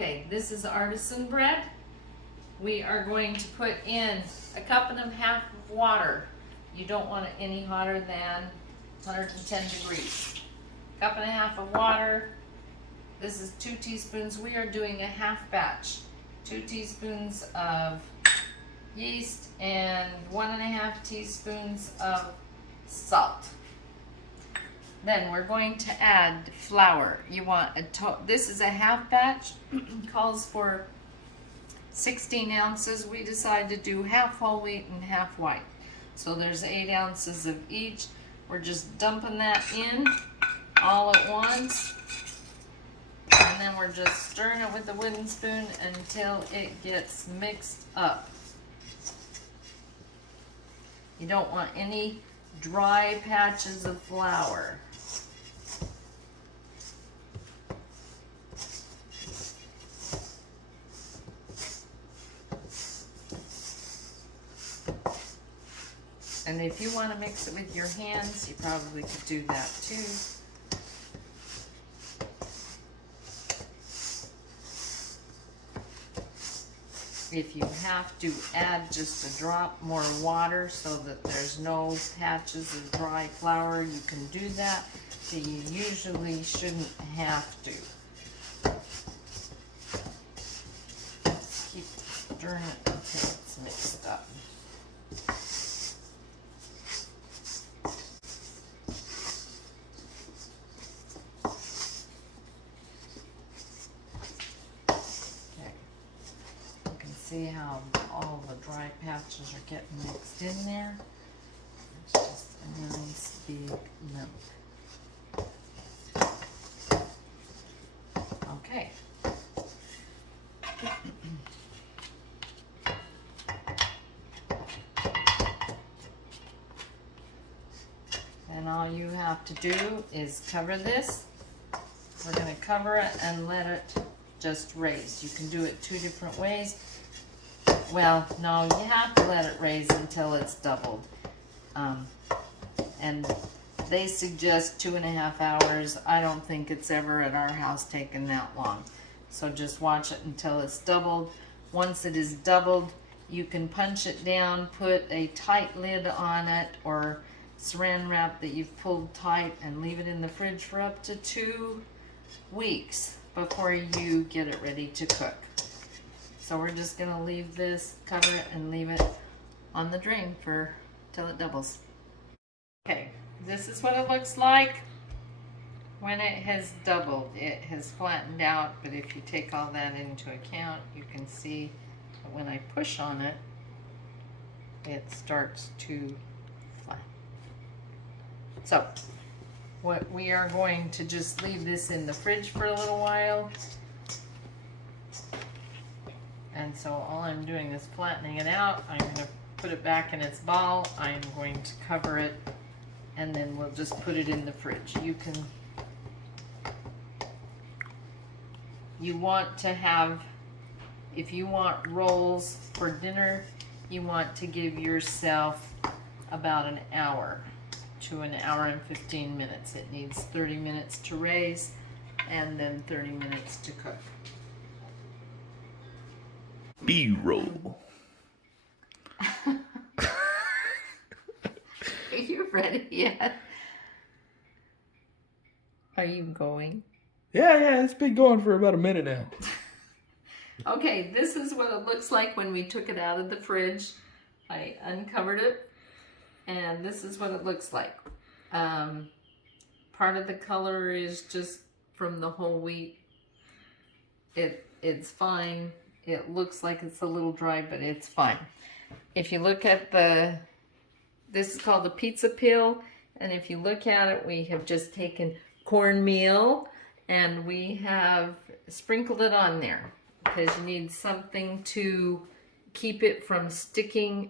Okay, this is Artisan Bread. We are going to put in a cup and a half of water. You don't want it any hotter than 110 degrees. Cup and a half of water. This is 2 teaspoons. We are doing a half batch. 2 teaspoons of yeast and 1.5 teaspoons of salt. Then we're going to add flour. You want this is a half batch, calls for 16 ounces. We decided to do half whole wheat and half white. So there's 8 ounces of each. We're just dumping that in all at once. And then we're just stirring it with a wooden spoon until it gets mixed up. You don't want any dry patches of flour. And if you want to mix it with your hands, you probably could do that too. If you have to add just a drop more water so that there's no patches of dry flour, you can do that, but you usually shouldn't have to. Just keep stirring it until it's mixed up. See how all the dry patches are getting mixed in there. It's just a nice big lump. Okay. And all you have to do is cover this. We're going to cover it and let it just raise. You can do it 2 different ways. Well, no, you have to let it raise until it's doubled. And they suggest 2.5 hours. I don't think it's ever at our house taken that long. So just watch it until it's doubled. Once it is doubled, you can punch it down, put a tight lid on it or saran wrap that you've pulled tight and leave it in the fridge for up to 2 weeks before you get it ready to cook. So we're just going to leave this, cover it, and leave it on the drain till it doubles. Okay, this is what it looks like when it has doubled. It has flattened out, but if you take all that into account, you can see that when I push on it, it starts to flatten. So, what we are going to just leave this in the fridge for a little while. And so all I'm doing is flattening it out. I'm going to put it back in its ball. I'm going to cover it, and then we'll just put it in the fridge. You want to have, if you want rolls for dinner, you want to give yourself about an hour to an hour and 15 minutes. It needs 30 minutes to raise and then 30 minutes to cook. B-roll. Are you ready yet? Are you going? Yeah, it's been going for about a minute now. Okay, this is what it looks like when we took it out of the fridge. I uncovered it, and this is what it looks like. Part of the color is just from the whole wheat. It's fine. It looks like it's a little dry, but it's fine. If you look at this is called the pizza peel, and if you look at it, we have just taken cornmeal and we have sprinkled it on there because you need something to keep it from sticking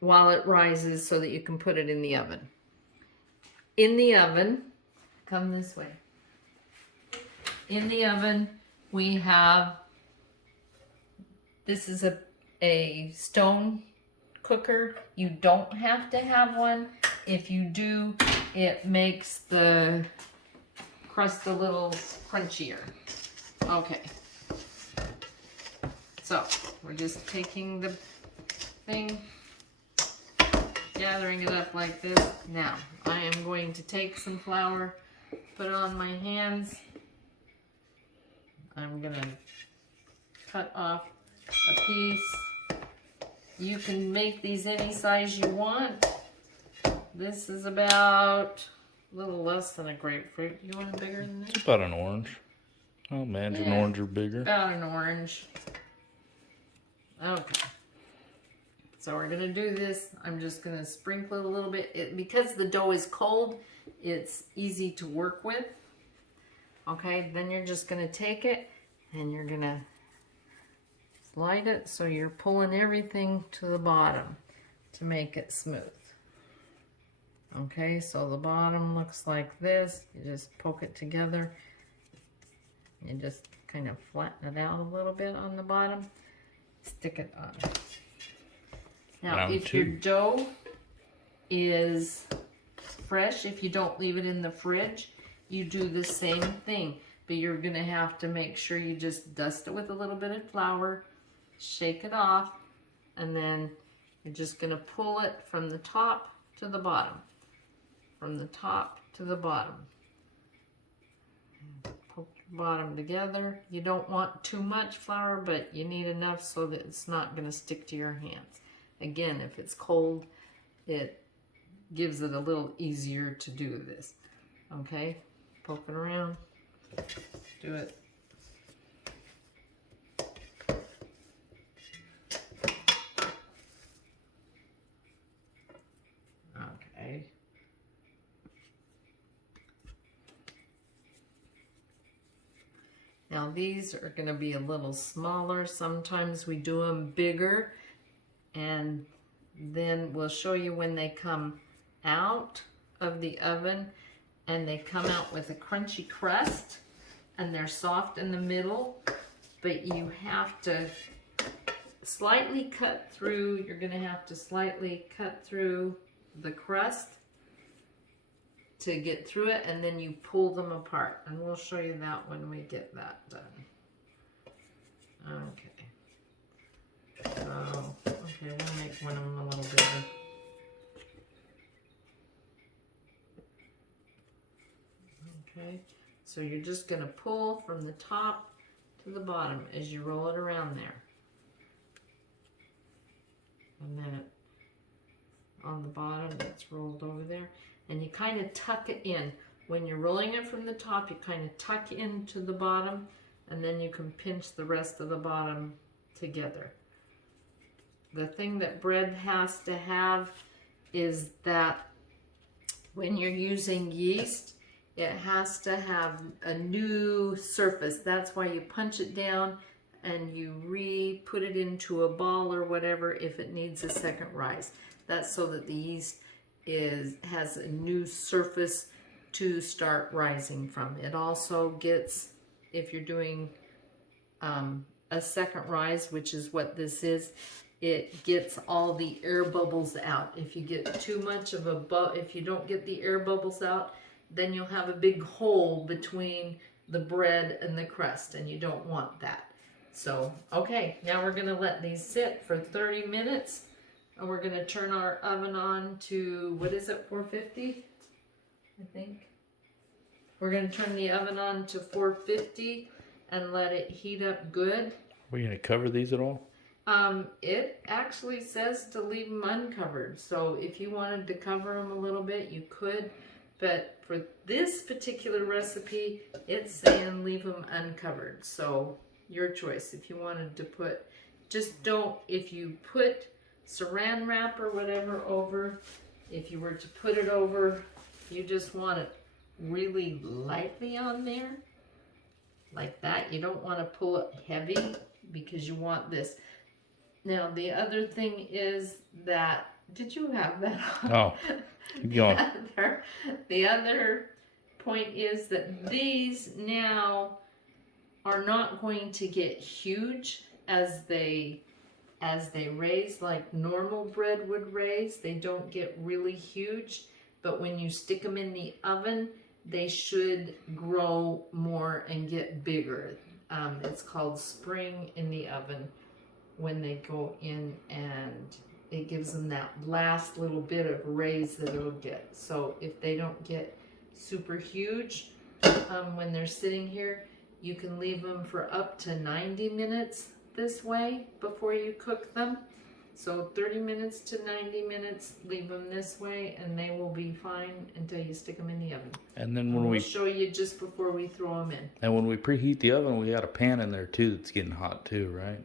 while it rises so that you can put it in the oven. In the oven, come this way. In the oven, we have, this is a stone cooker. You don't have to have one. If you do, it makes the crust a little crunchier. Okay. So, we're just taking the thing, gathering it up like this. Now, I am going to take some flour, put it on my hands. I'm going to cut off a piece. You can make these any size you want. This is about a little less than a grapefruit. You want it bigger than this? It's about an orange. I imagine orange are bigger. About an orange. Okay. So we're gonna do this. I'm just gonna sprinkle it a little bit. Because the dough is cold, it's easy to work with. Okay, then you're just gonna take it and you're gonna slide it so you're pulling everything to the bottom to make it smooth. Okay, so the bottom looks like this. You just poke it together. You just kind of flatten it out a little bit on the bottom. Stick it on. Now, Round if two. your dough is fresh, if you don't leave it in the fridge, you do the same thing. But you're going to have to make sure you just dust it with a little bit of flour, shake it off, and then you're just going to pull it from the top to the bottom. From the top to the bottom. Poke the bottom together. You don't want too much flour, but you need enough so that it's not going to stick to your hands. Again, if it's cold, it gives it a little easier to do this. Okay, poke it around. Do it. Okay. Now these are going to be a little smaller. Sometimes we do them bigger, and then we'll show you when they come out of the oven and they come out with a crunchy crust and they're soft in the middle, but you have to slightly cut through. You're going to have to slightly cut through the crust to get through it, and then you pull them apart, and we'll show you that when we get that done. Okay. So, okay, we'll make one of them a little bigger. Okay, so you're just going to pull from the top to the bottom as you roll it around there. And then on the bottom, it's rolled over there. And you kind of tuck it in. When you're rolling it from the top, you kind of tuck into the bottom, and then you can pinch the rest of the bottom together. The thing that bread has to have is that when you're using yeast, it has to have a new surface. That's why you punch it down and you put it into a ball or whatever if it needs a second rise. That's so that the yeast has a new surface to start rising from. It also gets, if you're doing a second rise, which is what this is, it gets all the air bubbles out. If you get too much of if you don't get the air bubbles out, then you'll have a big hole between the bread and the crust, and you don't want that. So, okay, now we're gonna let these sit for 30 minutes. And we're going to turn our oven on to, what is it, 450? I think. We're going to turn the oven on to 450 and let it heat up good. Are we going to cover these at all? It actually says to leave them uncovered. So if you wanted to cover them a little bit, you could. But for this particular recipe, it's saying leave them uncovered. So your choice. If you wanted to put, just don't, if you put saran wrap or whatever over, if you were to put it over, you just want it really lightly on there, like that. You don't want to pull it heavy because you want this. Now the other thing is that, did you have that on? Oh, keep going. The other point is that these now are not going to get huge as they raise like normal bread would raise. They don't get really huge, but when you stick them in the oven, they should grow more and get bigger. It's called spring in the oven when they go in, and it gives them that last little bit of raise that it'll get. So if they don't get super huge when they're sitting here, you can leave them for up to 90 minutes this way before you cook them. So 30 minutes to 90 minutes, leave them this way, and they will be fine until you stick them in the oven. And then when We'll we show you just before we throw them in. and when we preheat the oven, we got a pan in there too that's getting hot too, right?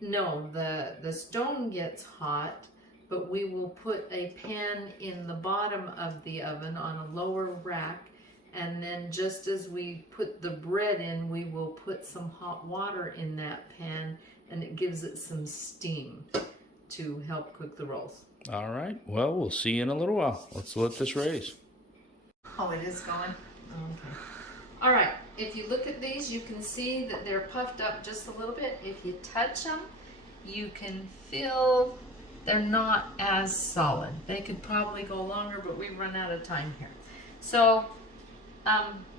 No, the stone gets hot, but we will put a pan in the bottom of the oven on a lower rack, and then just as we put the bread in, we will put some hot water in that pan, and it gives it some steam to help cook the rolls. All right. Well, we'll see you in a little while. Let's let this raise. Oh, it is going? Okay. All right, if you look at these, you can see that they're puffed up just a little bit. If you touch them, you can feel they're not as solid. They could probably go longer, but we've run out of time here. So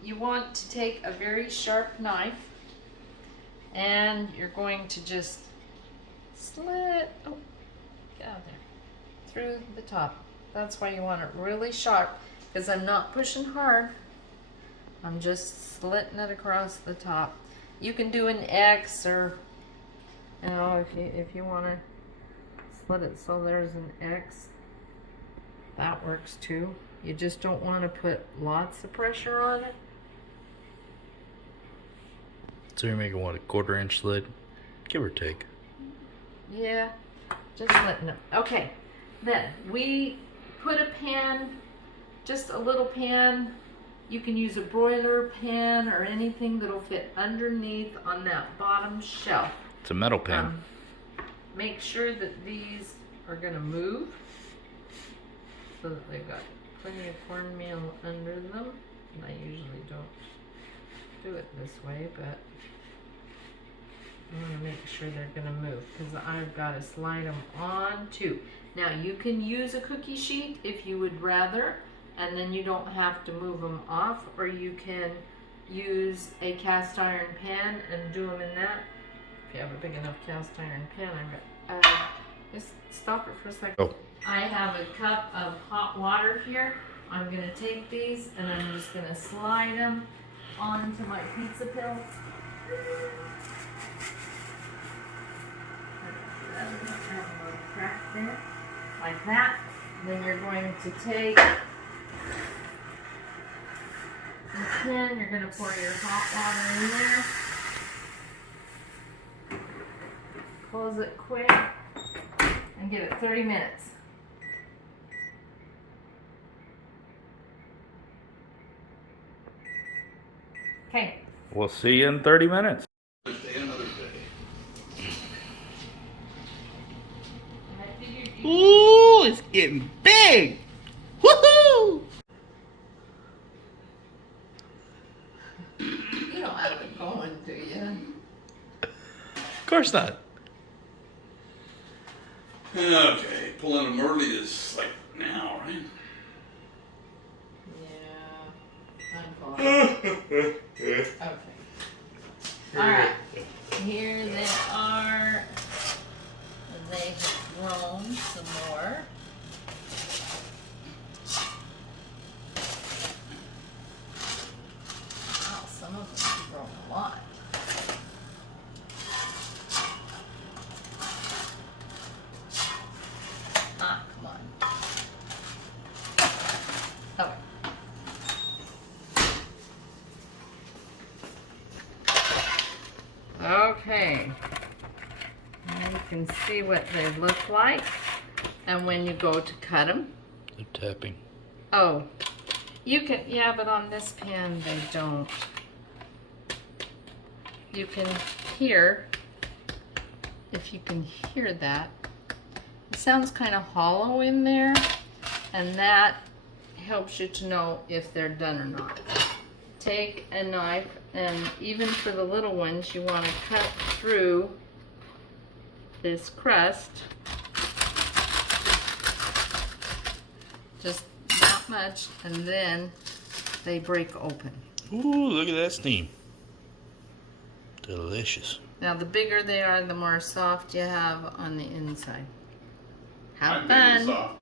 you want to take a very sharp knife, and you're going to just slit, oh, get out there, through the top. That's why you want it really sharp, because I'm not pushing hard. I'm just slitting it across the top. You can do an X, or you know, if you want to slit it so there's an X, that works too. You just don't want to put lots of pressure on it. So you're making what, a 1/4 inch slit, give or take? Yeah, just letting it. Okay, then we put a pan, just a little pan. You can use a broiler pan or anything that'll fit underneath on that bottom shelf. It's a metal pan. Make sure that these are gonna move so that they've got plenty of cornmeal under them. And I usually don't do it this way, but I want to make sure they're going to move because I've got to slide them on too. Now you can use a cookie sheet if you would rather, and then you don't have to move them off, or you can use a cast iron pan and do them in that. If you have a big enough cast iron pan, just stop it for a second. Oh. I have a cup of hot water here. I'm going to take these and I'm just going to slide them onto my pizza pill. Crack there, like that. Then you're going to take the pan, you're going to pour your hot water in there. Close it quick and give it 30 minutes. Okay. We'll see you in 30 minutes. Ooh, it's getting big! Woohoo! You don't have it going, do you? Of course not. Okay, pulling them early is like now, right? Yeah. Okay. Alright. Here they are. They have grown some more. Wow, some of them have grown a lot. Ah, come on. Okay. Okay. Now you can see what they look like. And when you go to cut them. They're tapping. Oh, you can, yeah, but on this pan they don't. You can hear, if you can hear that, it sounds kind of hollow in there, and that helps you to know if they're done or not. Take a knife, and even for the little ones, you want to cut through this crust. Just that much, and then they break open. Ooh, look at that steam. Delicious. Now the bigger they are, the more soft you have on the inside. Have I'm big and fun. soft.